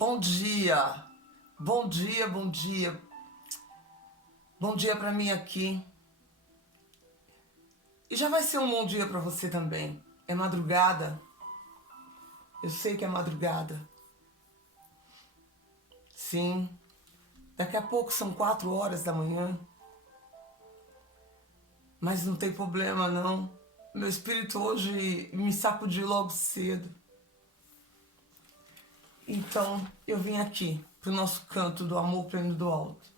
Bom dia, bom dia, bom dia. Bom dia para mim aqui. E já vai ser um bom dia para você também. É madrugada. Eu sei que é madrugada. Sim. Daqui a pouco são 4 horas da manhã. Mas não tem problema não. Meu espírito hoje me sacudiu logo cedo. Então eu vim aqui pro nosso canto do amor pleno do alto.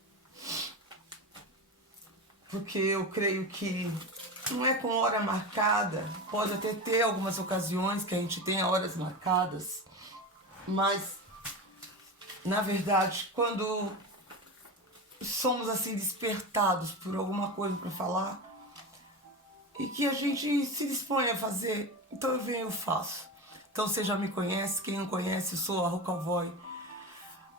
Porque eu creio que não é com hora marcada, pode até ter algumas ocasiões que a gente tenha horas marcadas, mas na verdade quando somos assim despertados por alguma coisa para falar e que a gente se dispõe a fazer, então eu venho e eu faço. Então você já me conhece, quem não conhece, eu sou a Rucavoy,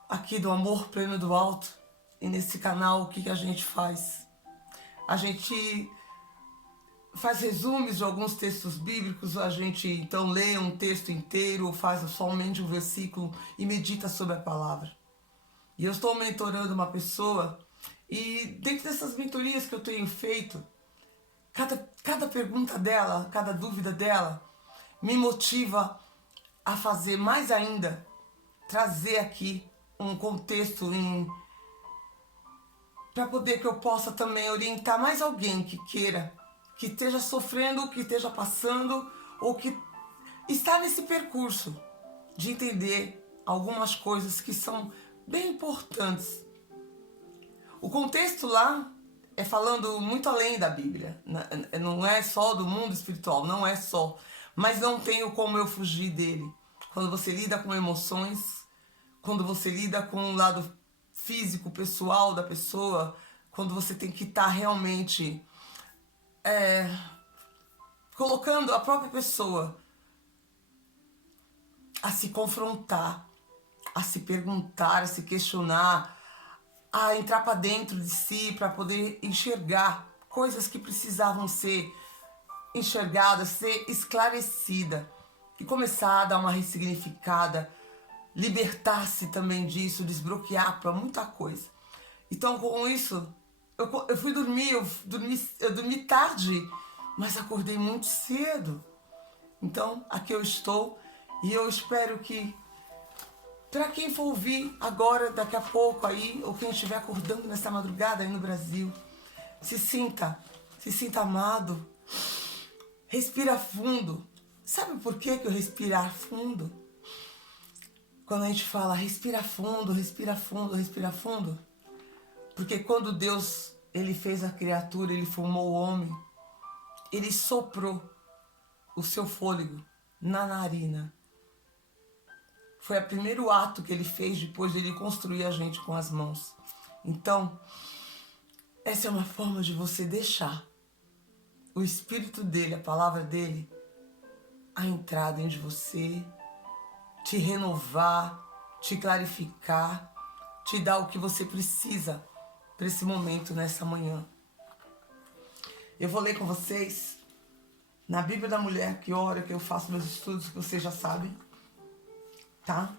aqui do Amor Pleno do Alto. E nesse canal o que a gente faz? A gente faz resumos de alguns textos bíblicos, a gente então lê um texto inteiro ou faz somente um versículo e medita sobre a palavra. E eu estou mentorando uma pessoa e dentro dessas mentorias que eu tenho feito, cada pergunta dela, cada dúvida dela me motiva a fazer mais ainda, trazer aqui um contexto para poder que eu possa também orientar mais alguém que queira, que esteja sofrendo, que esteja passando ou que está nesse percurso de entender algumas coisas que são bem importantes. O contexto lá é falando muito além da Bíblia, não é só do mundo espiritual, não é só, mas não tenho como eu fugir dele. Quando você lida com emoções, quando você lida com o lado físico, pessoal da pessoa, quando você tem que estar realmente colocando a própria pessoa a se confrontar, a se perguntar, a se questionar, a entrar para dentro de si para poder enxergar coisas que precisavam ser enxergadas, ser esclarecida e começar a dar uma ressignificada, libertar-se também disso, desbloquear para muita coisa. Então com isso eu fui dormir, eu dormi tarde, mas acordei muito cedo. Então aqui eu estou e eu espero que para quem for ouvir agora, daqui a pouco aí, ou quem estiver acordando nessa madrugada aí no Brasil, se sinta amado, respira fundo. Sabe por que eu respirar fundo? Quando a gente fala respira fundo, respira fundo, respira fundo, porque quando Deus ele fez a criatura, ele formou o homem, ele soprou o seu fôlego na narina. Foi o primeiro ato que ele fez depois de ele construir a gente com as mãos. Então, essa é uma forma de você deixar o Espírito dele, a palavra dele, a entrar dentro de você, te renovar, te clarificar, te dar o que você precisa para esse momento, nessa manhã. Eu vou ler com vocês na Bíblia da Mulher, que hora que eu faço meus estudos, que vocês já sabem, tá?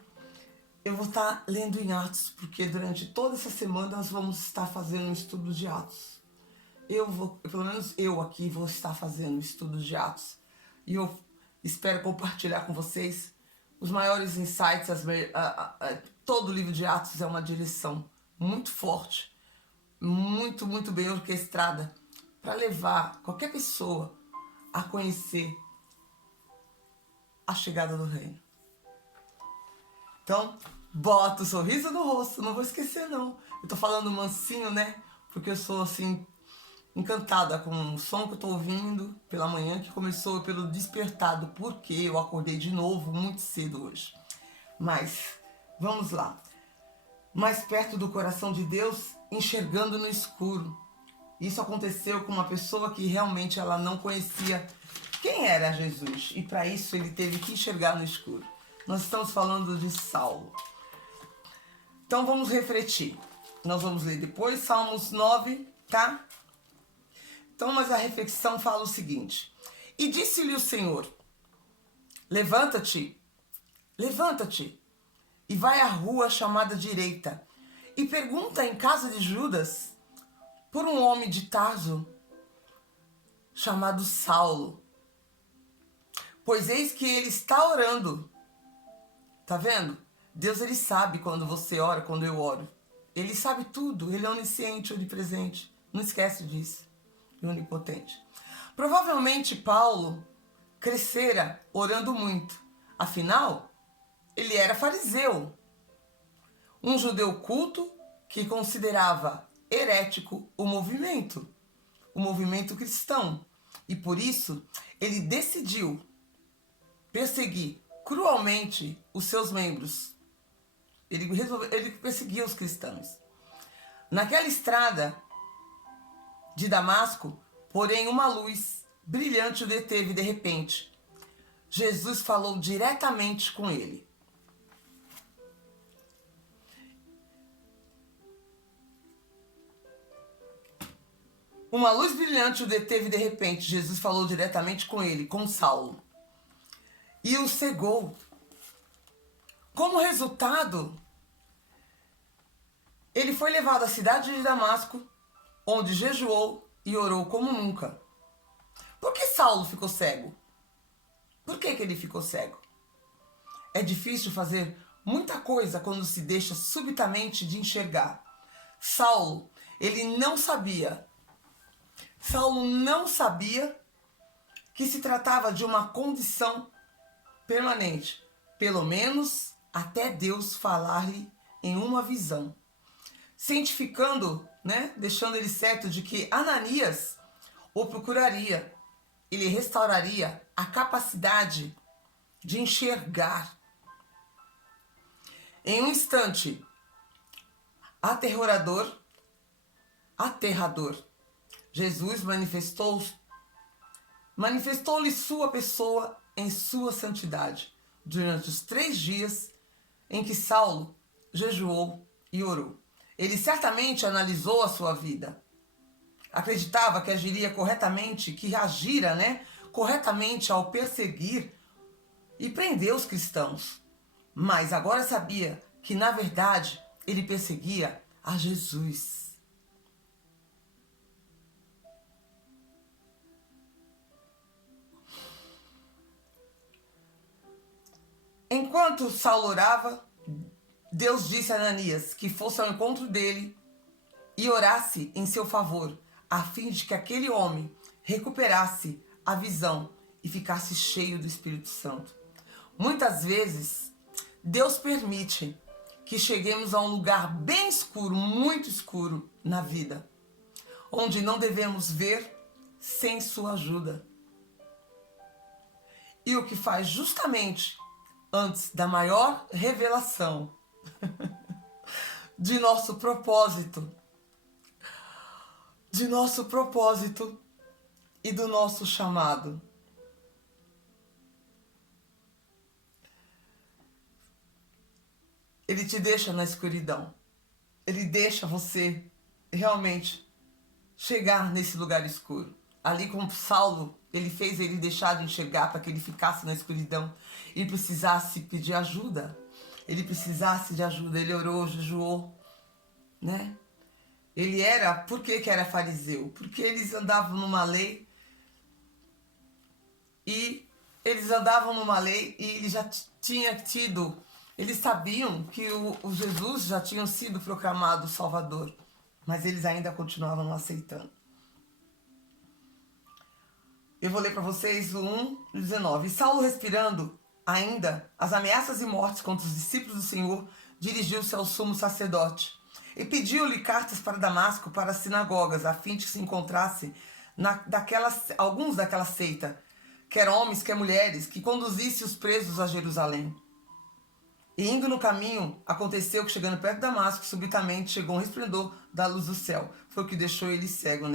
Eu vou estar lendo em Atos, porque durante toda essa semana nós vamos estar fazendo um estudo de Atos. Pelo menos eu aqui vou estar fazendo um estudo de Atos. E eu espero compartilhar com vocês os maiores insights. Todo o livro de Atos é uma direção muito forte, muito, muito bem orquestrada, para levar qualquer pessoa a conhecer a chegada do reino. Então, bota o sorriso no rosto, não vou esquecer não. Eu tô falando mansinho, né? Porque eu sou assim, encantada com o som que eu tô ouvindo pela manhã, que começou pelo despertado, porque eu acordei de novo muito cedo hoje. Mas, vamos lá. Mais perto do coração de Deus, enxergando no escuro. Isso aconteceu com uma pessoa que realmente ela não conhecia quem era Jesus. E para isso ele teve que enxergar no escuro. Nós estamos falando de Saulo. Então vamos refletir. Nós vamos ler depois Salmos 9, tá? Então, mas a reflexão fala o seguinte. E disse-lhe o Senhor, levanta-te, levanta-te, e vai à rua chamada direita e pergunta em casa de Judas por um homem de Tarso chamado Saulo, pois eis que ele está orando. Tá vendo? Deus, ele sabe quando você ora, quando eu oro. Ele sabe tudo, ele é onisciente, onipresente. Não esquece disso. E onipotente. Provavelmente Paulo crescera orando muito. Afinal, ele era fariseu. Um judeu culto que considerava herético o movimento cristão. E por isso, ele decidiu perseguir cruelmente os seus membros. Ele perseguia os cristãos. Naquela estrada de Damasco, porém, uma luz brilhante o deteve de repente. Jesus falou diretamente com ele. Uma luz brilhante o deteve de repente. Jesus falou diretamente com ele, com Saulo, e o cegou. Como resultado, ele foi levado à cidade de Damasco, onde jejuou e orou como nunca. Por que Saulo ficou cego? Por que ele ficou cego? É difícil fazer muita coisa quando se deixa subitamente de enxergar. Saulo, ele não sabia. Saulo não sabia que se tratava de uma condição permanente, pelo menos até Deus falar-lhe em uma visão, cientificando, deixando ele certo de que Ananias o procuraria, ele restauraria a capacidade de enxergar. Em um instante aterrador, Jesus manifestou-lhe sua pessoa em sua santidade durante os 3 dias em que Saulo jejuou e orou. Ele certamente analisou a sua vida. Acreditava que agiria corretamente, que agira, corretamente ao perseguir e prender os cristãos. Mas agora sabia que, na verdade, ele perseguia a Jesus. Enquanto Saulo orava, Deus disse a Ananias que fosse ao encontro dele e orasse em seu favor, a fim de que aquele homem recuperasse a visão e ficasse cheio do Espírito Santo. Muitas vezes, Deus permite que cheguemos a um lugar bem escuro, muito escuro na vida, onde não devemos ver sem sua ajuda. E o que faz justamente antes da maior revelação de nosso propósito e do nosso chamado. Ele te deixa na escuridão. Ele deixa você realmente chegar nesse lugar escuro. Ali como Saulo, ele fez ele deixar de enxergar para que ele ficasse na escuridão. Ele precisasse pedir ajuda. Ele precisasse de ajuda. Ele orou, jejuou, Ele era, por que era fariseu? Porque eles andavam numa lei e ele já tinha tido, eles sabiam que o Jesus já tinha sido proclamado Salvador, mas eles ainda continuavam não aceitando. Eu vou ler para vocês o 1:19. E Saulo, respirando ainda as ameaças e mortes contra os discípulos do Senhor, dirigiu-se ao sumo sacerdote e pediu-lhe cartas para Damasco, para as sinagogas, a fim de que se encontrasse alguns daquela seita, quer homens, quer mulheres, que conduzisse os presos a Jerusalém. E indo no caminho, aconteceu que, chegando perto de Damasco, subitamente chegou um resplendor da luz do céu. Foi o que deixou ele cego,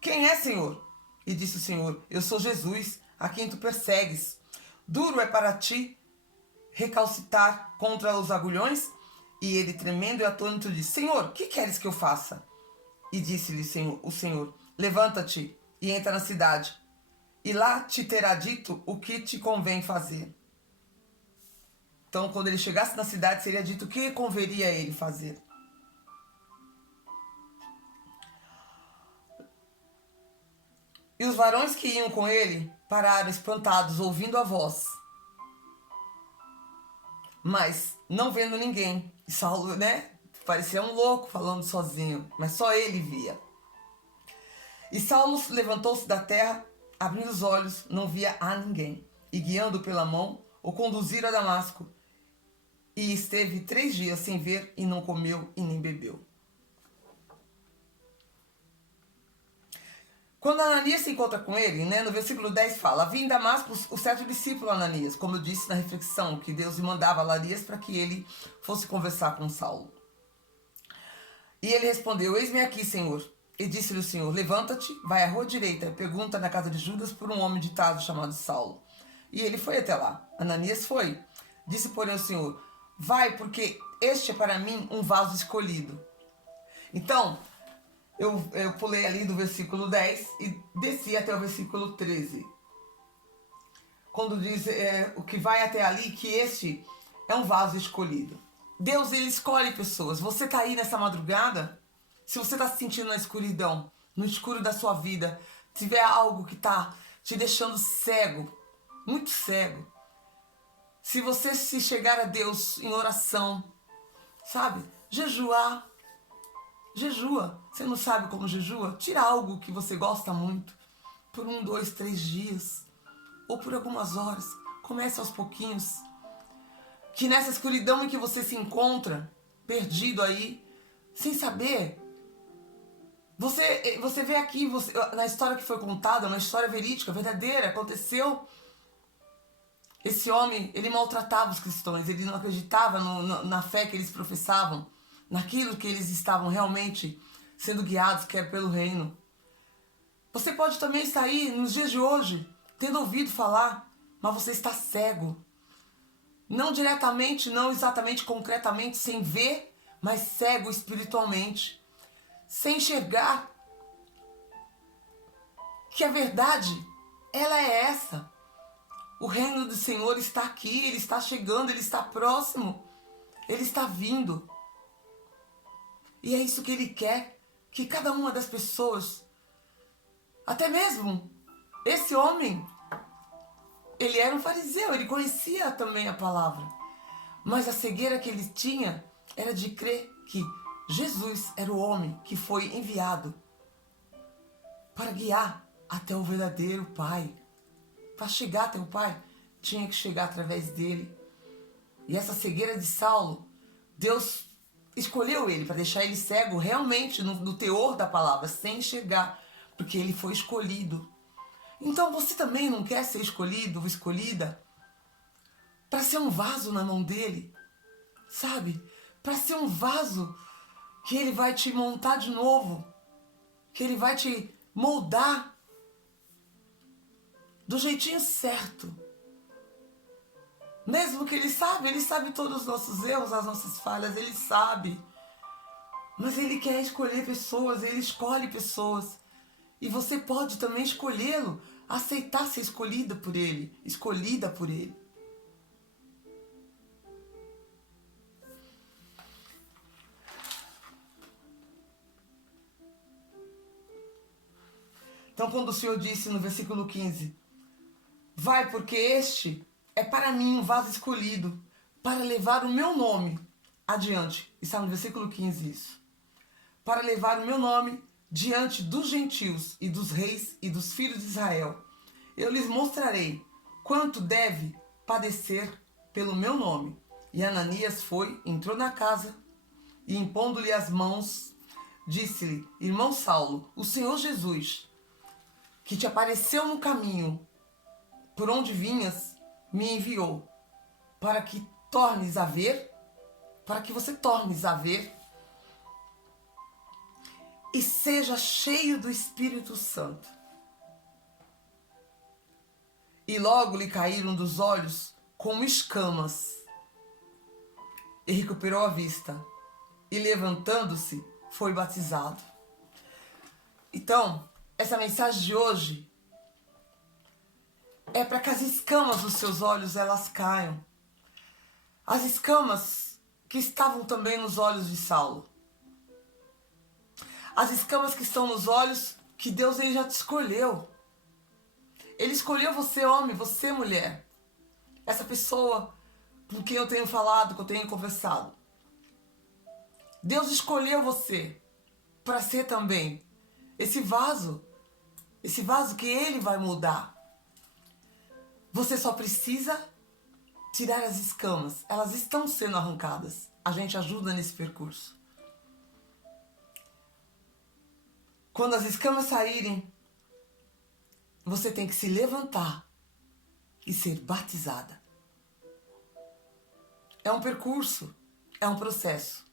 Quem é, Senhor? E disse o Senhor: eu sou Jesus, a quem tu persegues. Duro é para ti recalcitar contra os agulhões? E ele, tremendo e atônito, disse: Senhor, que queres que eu faça? E disse-lhe o Senhor: levanta-te e entra na cidade, e lá te terá dito o que te convém fazer. Então, quando ele chegasse na cidade, seria dito o que converia a ele fazer. E os varões que iam com ele pararam espantados, ouvindo a voz, mas não vendo ninguém. E Saulo, parecia um louco falando sozinho, mas só ele via. E Saulo levantou-se da terra, abrindo os olhos, não via a ninguém. E guiando pela mão, o conduziram a Damasco. E esteve 3 dias sem ver, e não comeu e nem bebeu. Quando Ananias se encontra com ele, no versículo 10 fala: havia em Damasco o certo discípulo Ananias, como eu disse na reflexão, que Deus mandava Ananias para que ele fosse conversar com Saulo. E ele respondeu: eis-me aqui, Senhor. E disse-lhe o Senhor: levanta-te, vai à rua direita, e pergunta na casa de Judas por um homem de Tarso chamado Saulo. E ele foi até lá. Ananias foi. Disse, porém, o Senhor: vai, porque este é para mim um vaso escolhido. Então, eu pulei ali do versículo 10 e desci até o versículo 13. Quando diz o que vai até ali, que este é um vaso escolhido. Deus, ele escolhe pessoas. Você está aí nessa madrugada? Se você está se sentindo na escuridão, no escuro da sua vida, tiver algo que está te deixando cego, muito cego, se você se chegar a Deus em oração, sabe, jejua. Você não sabe como jejua? Tira algo que você gosta muito, por 1, 2, 3 dias, ou por algumas horas. Comece aos pouquinhos. Que nessa escuridão em que você se encontra, perdido aí, sem saber, você vê aqui, na história que foi contada, uma história verídica, verdadeira, aconteceu. Esse homem, ele maltratava os cristãos, ele não acreditava na fé que eles professavam, naquilo que eles estavam realmente sendo guiados, que é pelo reino. Você pode também estar aí, nos dias de hoje, tendo ouvido falar, mas você está cego. Não diretamente, não exatamente, concretamente, sem ver, mas cego espiritualmente. Sem enxergar que a verdade, ela é essa. O reino do Senhor está aqui, ele está chegando, ele está próximo, ele está vindo. E é isso que ele quer, que cada uma das pessoas, até mesmo esse homem, ele era um fariseu, ele conhecia também a palavra. Mas a cegueira que ele tinha era de crer que Jesus era o homem que foi enviado para guiar até o verdadeiro Pai. Para chegar até o Pai, tinha que chegar através dele. E essa cegueira de Saulo, Deus escolheu ele para deixar ele cego realmente no teor da palavra, sem enxergar, porque ele foi escolhido. Então você também não quer ser escolhido ou escolhida para ser um vaso na mão dele, sabe? Para ser um vaso que ele vai te montar de novo, que ele vai te moldar do jeitinho certo. Mesmo que ele sabe todos os nossos erros, as nossas falhas, ele sabe. Mas ele quer escolher pessoas, ele escolhe pessoas. E você pode também escolhê-lo, aceitar ser escolhida por ele. Então, quando o Senhor disse no versículo 15, vai, porque este é para mim um vaso escolhido, para levar o meu nome adiante. Está no versículo 15 isso. Para levar o meu nome diante dos gentios e dos reis e dos filhos de Israel. Eu lhes mostrarei quanto deve padecer pelo meu nome. E Ananias foi, entrou na casa e, impondo-lhe as mãos, disse-lhe: irmão Saulo, o Senhor Jesus, que te apareceu no caminho por onde vinhas, me enviou para que tornes a ver, para que você tornes a ver e seja cheio do Espírito Santo. E logo lhe caíram dos olhos como escamas, e recuperou a vista, e levantando-se, foi batizado. Então, essa mensagem de hoje é para que as escamas dos seus olhos elas caiam. as escamas que estavam também nos olhos de Saulo. As escamas que estão nos olhos, que Deus ele já te escolheu. Ele escolheu você, homem, você, mulher. Essa pessoa com quem eu tenho falado, que eu tenho conversado. Deus escolheu você para ser também esse vaso que Ele vai moldar. Você só precisa tirar as escamas. Elas estão sendo arrancadas. A gente ajuda nesse percurso. Quando as escamas saírem, você tem que se levantar e ser batizada. É um percurso, é um processo.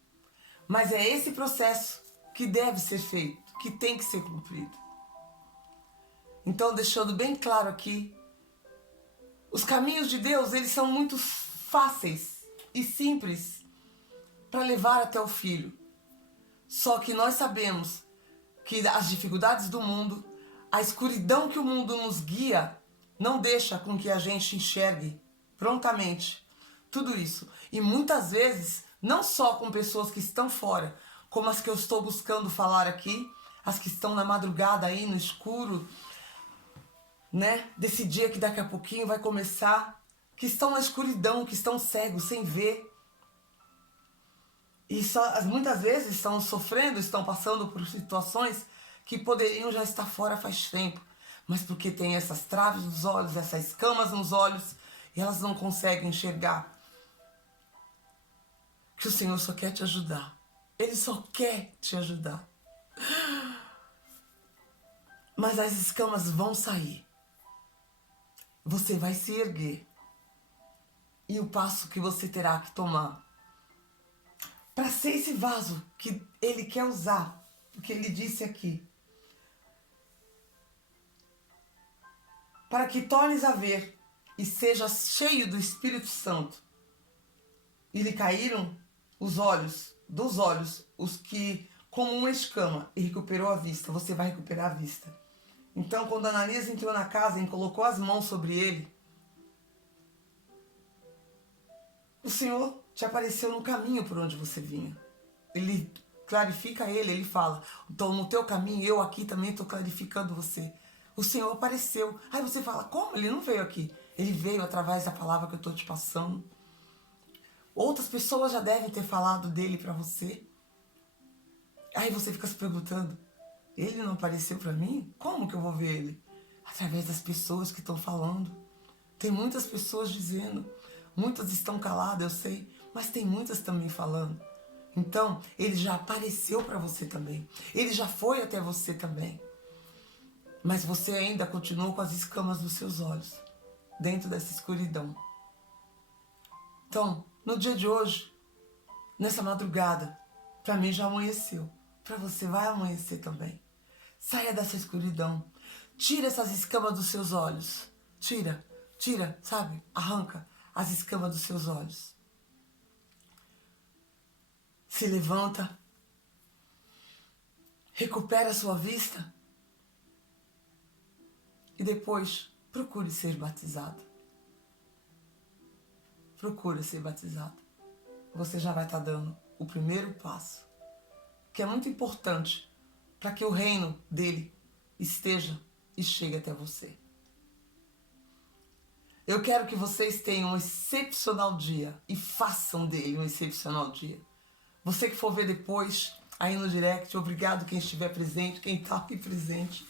Mas é esse processo que deve ser feito, que tem que ser cumprido. Então, deixando bem claro aqui, os caminhos de Deus, eles são muito fáceis e simples para levar até o Filho. Só que nós sabemos que as dificuldades do mundo, a escuridão que o mundo nos guia, não deixa com que a gente enxergue prontamente tudo isso. E muitas vezes, não só com pessoas que estão fora, como as que eu estou buscando falar aqui, as que estão na madrugada aí no escuro, né? Desse dia que daqui a pouquinho vai começar, que estão na escuridão, que estão cegos, sem ver. E muitas vezes estão sofrendo, estão passando por situações que poderiam já estar fora faz tempo. Mas porque tem essas traves nos olhos, essas escamas nos olhos, e elas não conseguem enxergar. Que o Senhor só quer te ajudar. Ele só quer te ajudar. Mas as escamas vão sair. Você vai se erguer. E o passo que você terá que tomar para ser esse vaso que Ele quer usar, o que Ele disse aqui, para que tornes a ver e seja cheio do Espírito Santo. E lhe caíram os olhos, dos olhos, os que, como uma escama, e recuperou a vista. Você vai recuperar a vista. Então, quando Ananias entrou na casa e colocou as mãos sobre ele, o Senhor te apareceu no caminho por onde você vinha. Ele clarifica ele fala, então no teu caminho eu aqui também estou clarificando você. O Senhor apareceu. Aí você fala, como? Ele não veio aqui. Ele veio através da palavra que eu estou te passando. Outras pessoas já devem ter falado dele para você. Aí você fica se perguntando, ele não apareceu para mim? Como que eu vou ver ele? Através das pessoas que estão falando. Tem muitas pessoas dizendo. Muitas estão caladas, eu sei. Mas tem muitas também falando. Então, ele já apareceu para você também. Ele já foi até você também. Mas você ainda continuou com as escamas dos seus olhos. Dentro dessa escuridão. Então, no dia de hoje, nessa madrugada, para mim já amanheceu. Para você vai amanhecer também. Saia dessa escuridão. Tira essas escamas dos seus olhos. Tira, sabe? Arranca as escamas dos seus olhos. Se levanta. Recupera a sua vista. E depois, procure ser batizado. Procure ser batizado. Você já vai estar dando o primeiro passo, que é muito importante para que o reino dele esteja e chegue até você. Eu quero que vocês tenham um excepcional dia e façam dele um excepcional dia. Você que for ver depois, aí no direct, obrigado quem estiver presente, quem está aqui presente.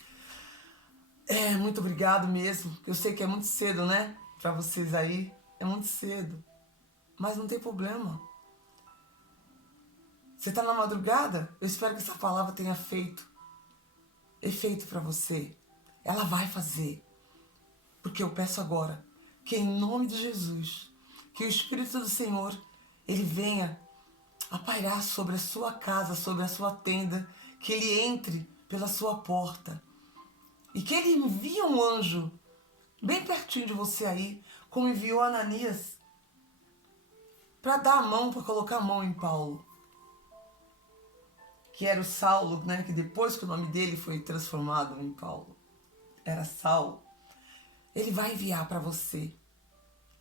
Muito obrigado mesmo. Eu sei que é muito cedo, né? Para vocês aí, é muito cedo. Mas não tem problema. Você está na madrugada? Eu espero que essa palavra tenha feito efeito para você. Ela vai fazer. Porque eu peço agora que em nome de Jesus, que o Espírito do Senhor, ele venha a pairar sobre a sua casa, sobre a sua tenda, que ele entre pela sua porta. E que ele envie um anjo bem pertinho de você aí, como enviou Ananias, para dar a mão, para colocar a mão em Paulo. Que era o Saulo, né? Que depois que o nome dele foi transformado em Paulo, era Saulo. Ele vai enviar para você,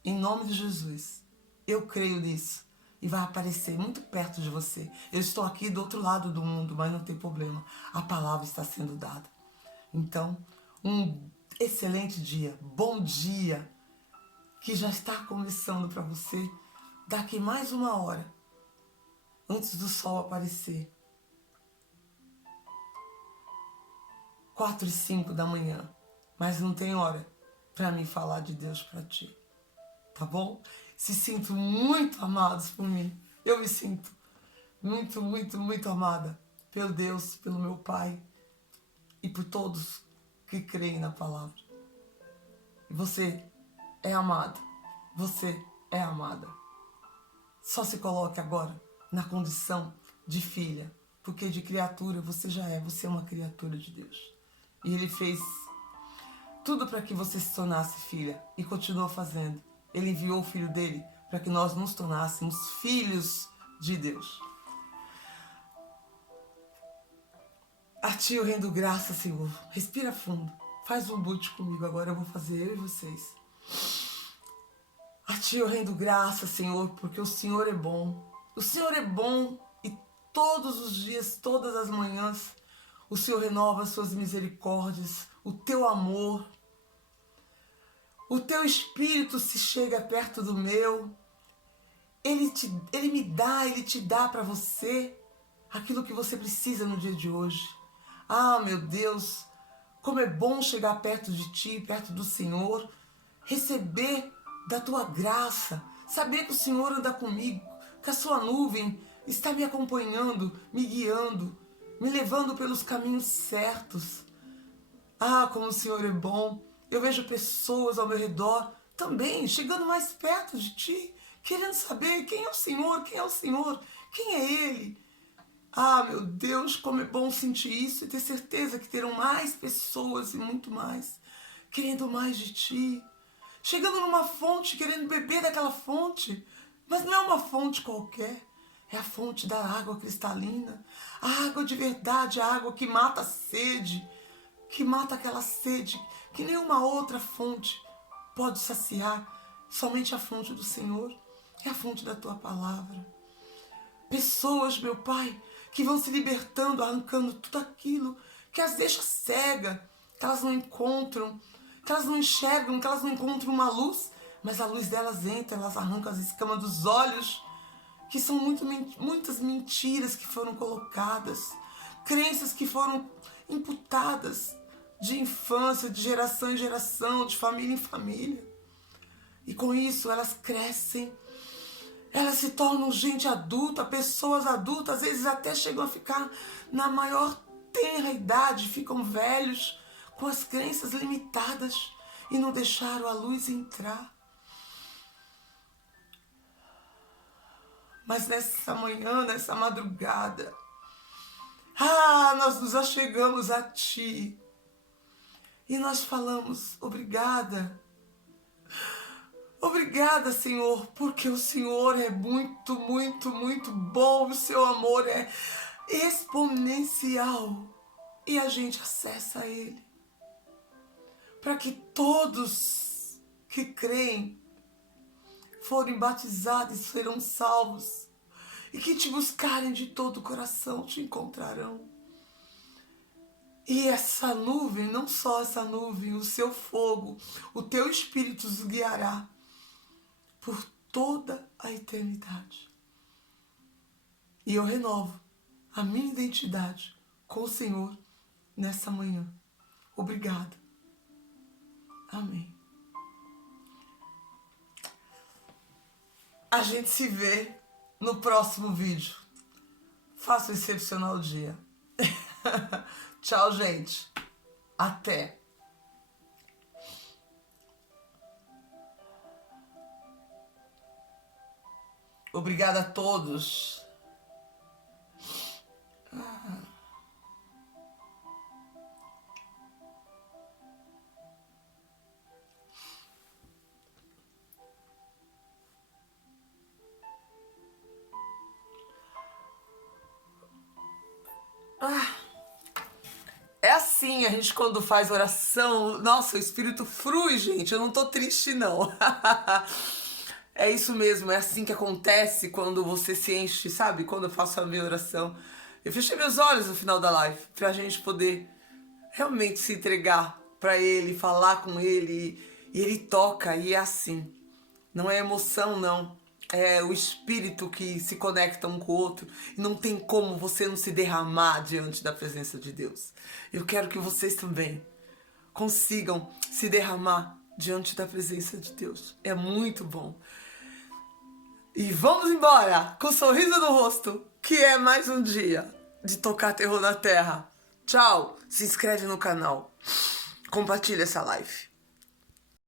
em nome de Jesus. Eu creio nisso. E vai aparecer muito perto de você. Eu estou aqui do outro lado do mundo, mas não tem problema. A palavra está sendo dada. Então, um excelente dia, bom dia, que já está começando para você daqui mais 1 hora, antes do sol aparecer. 4:05 da manhã, mas não tem hora para mim falar de Deus para ti, tá bom? Se sinto muito amados por mim. Eu me sinto muito, muito, muito amada pelo Deus, pelo meu Pai e por todos que creem na palavra. E você é amado, você é amada. Só se coloque agora na condição de filha, porque de criatura você já é, você é uma criatura de Deus. E Ele fez tudo para que você se tornasse filha e continuou fazendo. Ele enviou o Filho dele para que nós nos tornássemos filhos de Deus. A ti eu rendo graça, Senhor. Respira fundo. Faz um boot comigo agora, eu vou fazer eu e vocês. A ti eu rendo graça, Senhor, porque o Senhor é bom. O Senhor é bom e todos os dias, todas as manhãs, o Senhor renova as suas misericórdias, o teu amor. O teu espírito se chega perto do meu. Ele te dá para você aquilo que você precisa no dia de hoje. Ah, meu Deus, como é bom chegar perto de ti, perto do Senhor, receber da tua graça, saber que o Senhor anda comigo, que a sua nuvem está me acompanhando, me guiando, me levando pelos caminhos certos. Ah, como o Senhor é bom. Eu vejo pessoas ao meu redor também chegando mais perto de ti, querendo saber quem é o Senhor, quem é o Senhor, quem é Ele. Ah, meu Deus, como é bom sentir isso e ter certeza que terão mais pessoas e muito mais, querendo mais de ti. Chegando numa fonte, querendo beber daquela fonte, mas não é uma fonte qualquer, é a fonte da água cristalina, a água de verdade, a água que mata a sede, que mata aquela sede que nenhuma outra fonte pode saciar, somente a fonte do Senhor, é a fonte da tua palavra. Pessoas, meu Pai, que vão se libertando, arrancando tudo aquilo que as deixa cega, que elas não encontram, que elas não enxergam, que elas não encontram uma luz, mas a luz delas entra, elas arrancam as escamas dos olhos, que são muitas mentiras que foram colocadas, crenças que foram imputadas de infância, de geração em geração, de família em família. E com isso elas crescem, elas se tornam gente adulta, pessoas adultas, às vezes até chegam a ficar na maior tenra idade, ficam velhos, com as crenças limitadas e não deixaram a luz entrar. Mas nessa manhã, nessa madrugada, nós nos achegamos a Ti e nós falamos, obrigada. Obrigada, Senhor, porque o Senhor é muito, muito, muito bom. O seu amor é exponencial e a gente acessa Ele. Para que todos que creem forem batizados e serão salvos e que te buscarem de todo o coração te encontrarão. E essa nuvem, não só essa nuvem, o seu fogo, o teu Espírito os guiará por toda a eternidade. E eu renovo a minha identidade com o Senhor nessa manhã. Obrigada. Amém. A gente se vê no próximo vídeo. Faça um excepcional dia. Tchau, gente. Até. Obrigada a todos. É assim, a gente quando faz oração, nossa, o espírito frui, gente. Eu não tô triste, não. É isso mesmo, é assim que acontece quando você se enche, sabe? Quando eu faço a minha oração. Eu fechei meus olhos no final da live, pra gente poder realmente se entregar pra Ele, falar com Ele. E Ele toca, e é assim. Não é emoção, não. É o espírito que se conecta um com o outro. E não tem como você não se derramar diante da presença de Deus. Eu quero que vocês também consigam se derramar diante da presença de Deus. É muito bom. E vamos embora com um sorriso no rosto, que é mais um dia de tocar terror na terra. Tchau, se inscreve no canal, compartilha essa live.